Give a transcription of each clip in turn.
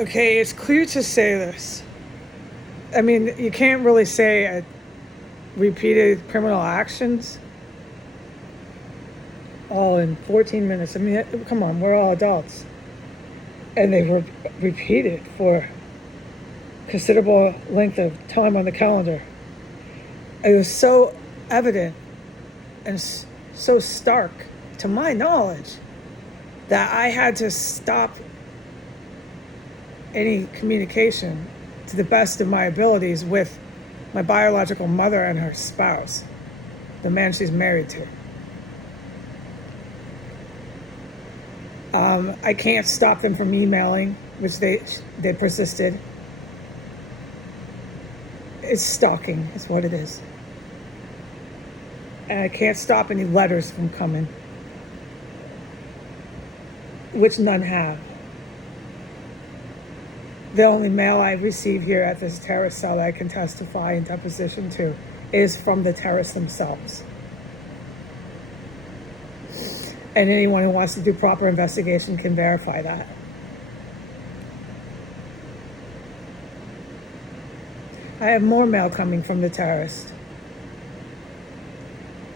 Okay, it's clear to say this. I mean, you can't really say repeated criminal actions all in 14 minutes. I mean, come on, we're all adults. And they were repeated for considerable length of time on the calendar. It was so evident and so stark, to my knowledge, that I had to stop any communication to the best of my abilities with my biological mother and her spouse, the man she's married to. I can't stop them from emailing, which they persisted. It's stalking, is what it is. And I can't stop any letters from coming, which none have. The only mail I receive here at this terrorist cell that I can testify in deposition to is from the terrorists themselves. And anyone who wants to do proper investigation can verify that. I have more mail coming from the terrorists.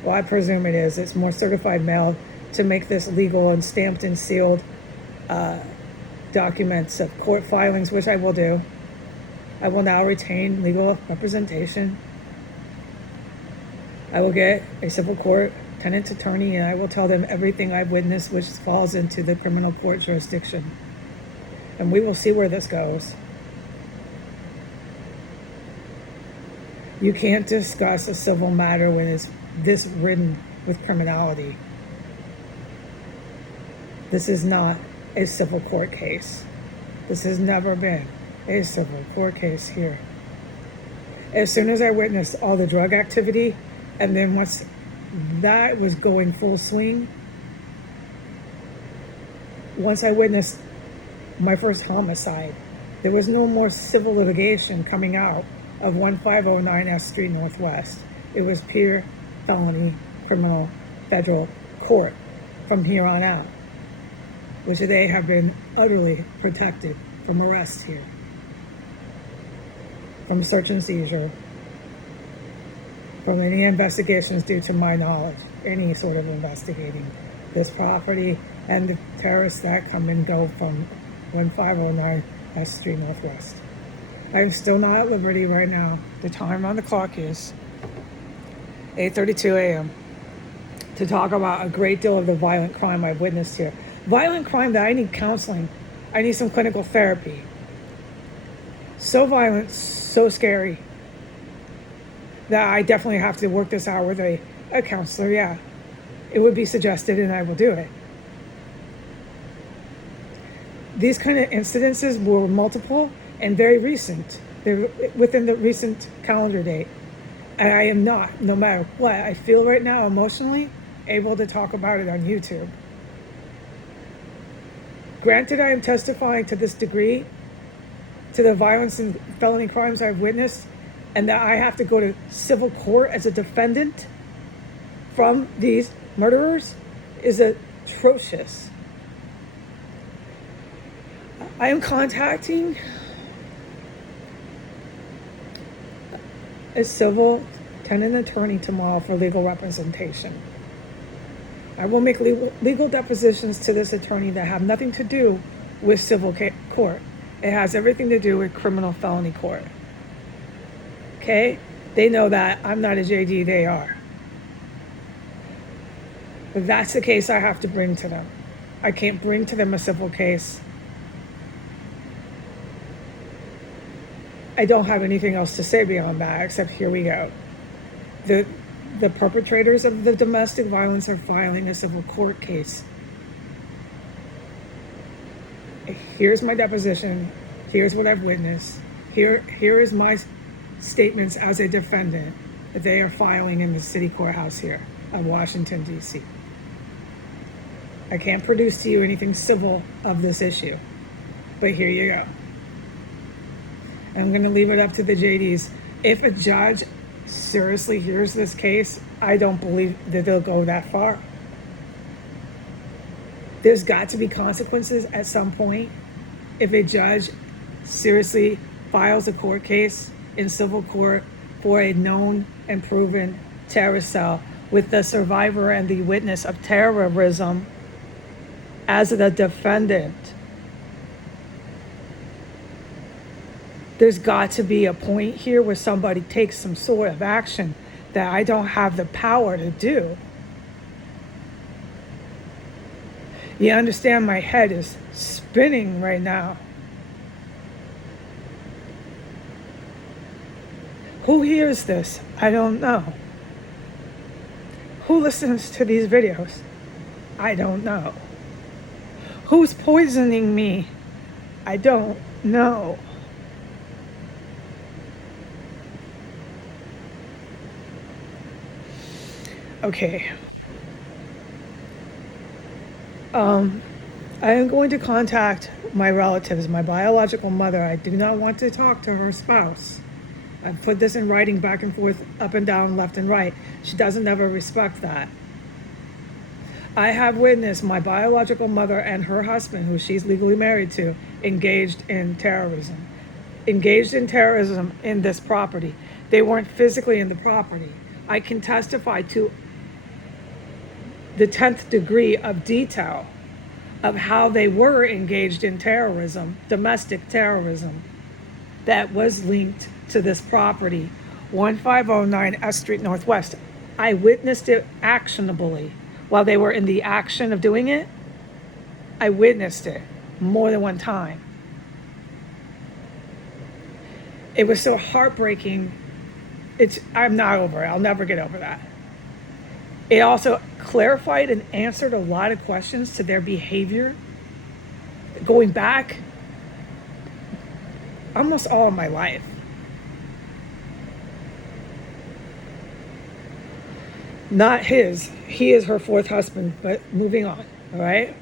Well, I presume it is. It's more certified mail to make this legal and stamped and sealed documents of court filings, which I will do. I will now retain legal representation. I will get a civil court tenant attorney, and I will tell them everything I've witnessed which falls into the criminal court jurisdiction. And we will see where this goes. You can't discuss a civil matter when it's this ridden with criminality. This is not a civil court case. This has never been a civil court case here. As soon as I witnessed all the drug activity, and then once that was going full swing, once I witnessed my first homicide, there was no more civil litigation coming out of 1509 S Street Northwest. It was pure felony criminal federal court from here on out, which they have been utterly protected from arrest here, from search and seizure, from any investigations due to my knowledge, any sort of investigating this property and the terrorists that come and go from 1509 S Street Northwest. I'm still not at liberty right now. The time on the clock is 8:32 a.m. to talk about a great deal of the violent crime I've witnessed here. Violent crime that I need counseling. I need some clinical therapy. So violent, so scary, that I definitely have to work this out with a counselor. Yeah, it would be suggested and I will do it. These kind of incidences were multiple and very recent. They're within the recent calendar date. And I am not, no matter what I feel right now emotionally, able to talk about it on YouTube. Granted, I am testifying to this degree, to the violence and felony crimes I've witnessed, and that I have to go to civil court as a defendant from these murderers is atrocious. I am contacting a civil tenant attorney tomorrow for legal representation. I will make legal depositions to this attorney that have nothing to do with civil court. It has everything to do with criminal felony court. Okay? They know that I'm not a JD, they are. But that's the case I have to bring to them. I can't bring to them a civil case. I don't have anything else to say beyond that, except here we go. The perpetrators of the domestic violence are filing a civil court case. Here's my deposition. Here's what I've witnessed. Here is my statements as a defendant that they are filing in the city courthouse here of Washington, D.C. I can't produce to you anything civil of this issue, but here you go. I'm going to leave it up to the JDs. If a judge seriously hears this case, I don't believe that they'll go that far. There's got to be consequences at some point. If a judge seriously files a court case in civil court for a known and proven terrorist cell with the survivor and the witness of terrorism as the defendant, there's got to be a point here where somebody takes some sort of action that I don't have the power to do. You understand, my head is spinning right now. Who hears this? I don't know. Who listens to these videos? I don't know. Who's poisoning me? I don't know. Okay. I am going to contact my relatives, my biological mother. I do not want to talk to her spouse. I've put this in writing back and forth, up and down, left and right. She doesn't ever respect that. I have witnessed my biological mother and her husband, who she's legally married to, engaged in terrorism. Engaged in terrorism in this property. They weren't physically in the property. I can testify to the 10th degree of detail of how they were engaged in terrorism, domestic terrorism, that was linked to this property, 1509 S Street Northwest. I witnessed it actionably while they were in the action of doing it. I witnessed it more than one time. It was so heartbreaking. I'm not over it. I'll never get over that. It also clarified and answered a lot of questions to their behavior going back almost all of my life. Not his. He is her fourth husband, but moving on, all right?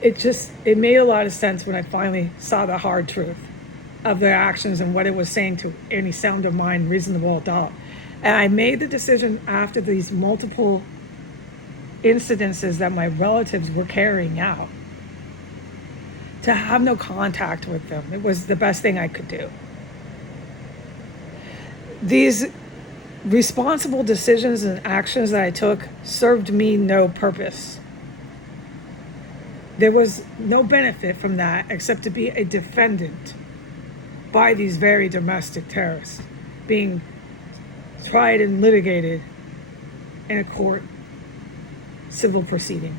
It made a lot of sense when I finally saw the hard truth of their actions and what it was saying to any sound of mind, reasonable adult. And I made the decision after these multiple incidences that my relatives were carrying out to have no contact with them. It was the best thing I could do. These responsible decisions and actions that I took served me no purpose. There was no benefit from that except to be a defendant by these very domestic terrorists being tried and litigated in a court civil proceeding.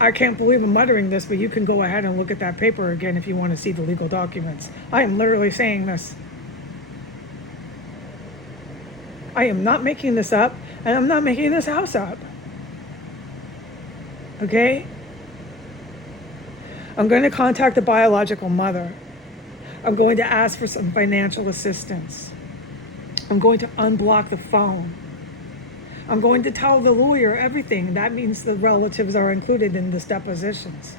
I can't believe I'm muttering this, but you can go ahead and look at that paper again if you want to see the legal documents. I am literally saying this. I am not making this up, and I'm not making this house up. Okay? I'm going to contact the biological mother. I'm going to ask for some financial assistance. I'm going to unblock the phone. I'm going to tell the lawyer everything. That means the relatives are included in this depositions.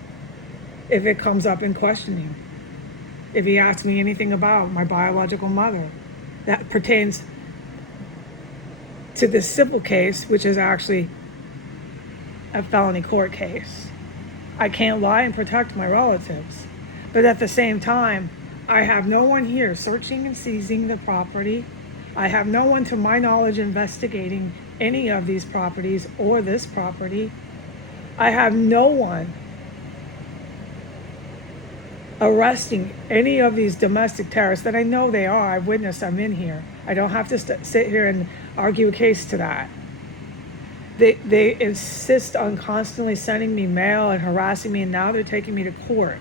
If it comes up in questioning. If he asks me anything about my biological mother, that pertains to this civil case, which is actually a felony court case. I can't lie and protect my relatives. But at the same time, I have no one here searching and seizing the property. I have no one, to my knowledge, investigating any of these properties or this property. I have no one arresting any of these domestic terrorists that I know they are. I've witnessed them in here. I don't have to sit here and argue a case to that. They insist on constantly sending me mail and harassing me, and now they're taking me to court.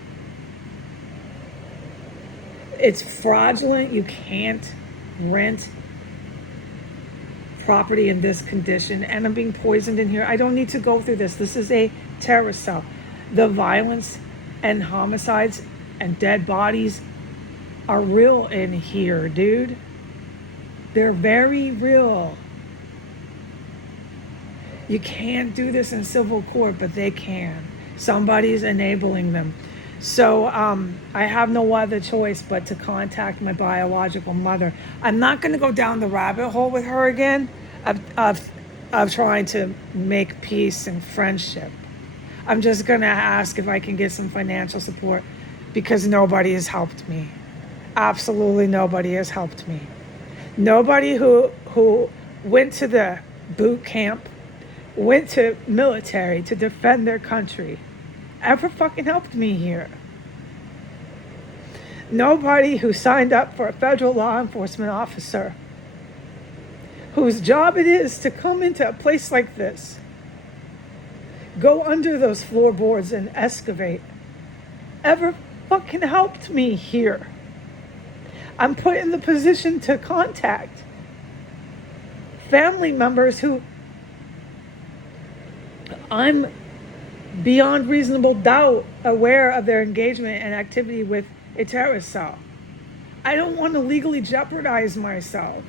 It's fraudulent. You can't rent property in this condition, and I'm being poisoned in here. I don't need to go through this. This is a terrorist cell. The violence and homicides and dead bodies are real in here, dude. They're very real. You can't do this in civil court, but they can. Somebody's enabling them. So I have no other choice but to contact my biological mother. I'm not going to go down the rabbit hole with her again of trying to make peace and friendship. I'm just going to ask if I can get some financial support because nobody has helped me. Absolutely nobody has helped me. Nobody who went to the boot camp, went to military to defend their country, ever fucking helped me here. Nobody who signed up for a federal law enforcement officer, whose job it is to come into a place like this, go under those floorboards and excavate, ever fucking helped me here. I'm put in the position to contact family members who I'm beyond reasonable doubt aware of their engagement and activity with a terrorist cell. I don't want to legally jeopardize myself.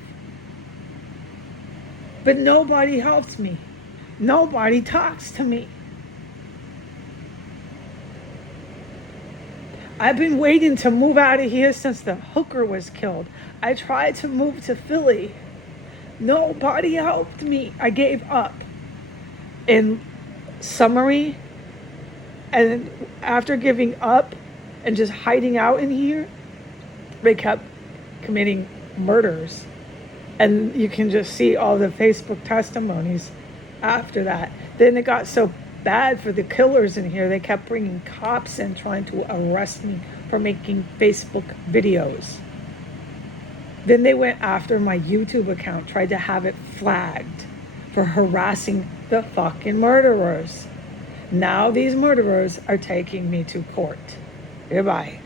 But nobody helps me. Nobody talks to me. I've been waiting to move out of here since the hooker was killed. I tried to move to Philly. Nobody helped me. I gave up. In summary, and after giving up and just hiding out in here, they kept committing murders. And you can just see all the Facebook testimonies after that. Then it got so bad for the killers in here, they kept bringing cops in trying to arrest me for making Facebook videos. Then they went after my YouTube account, tried to have it flagged for harassing the fucking murderers. Now these murderers are taking me to court. Goodbye.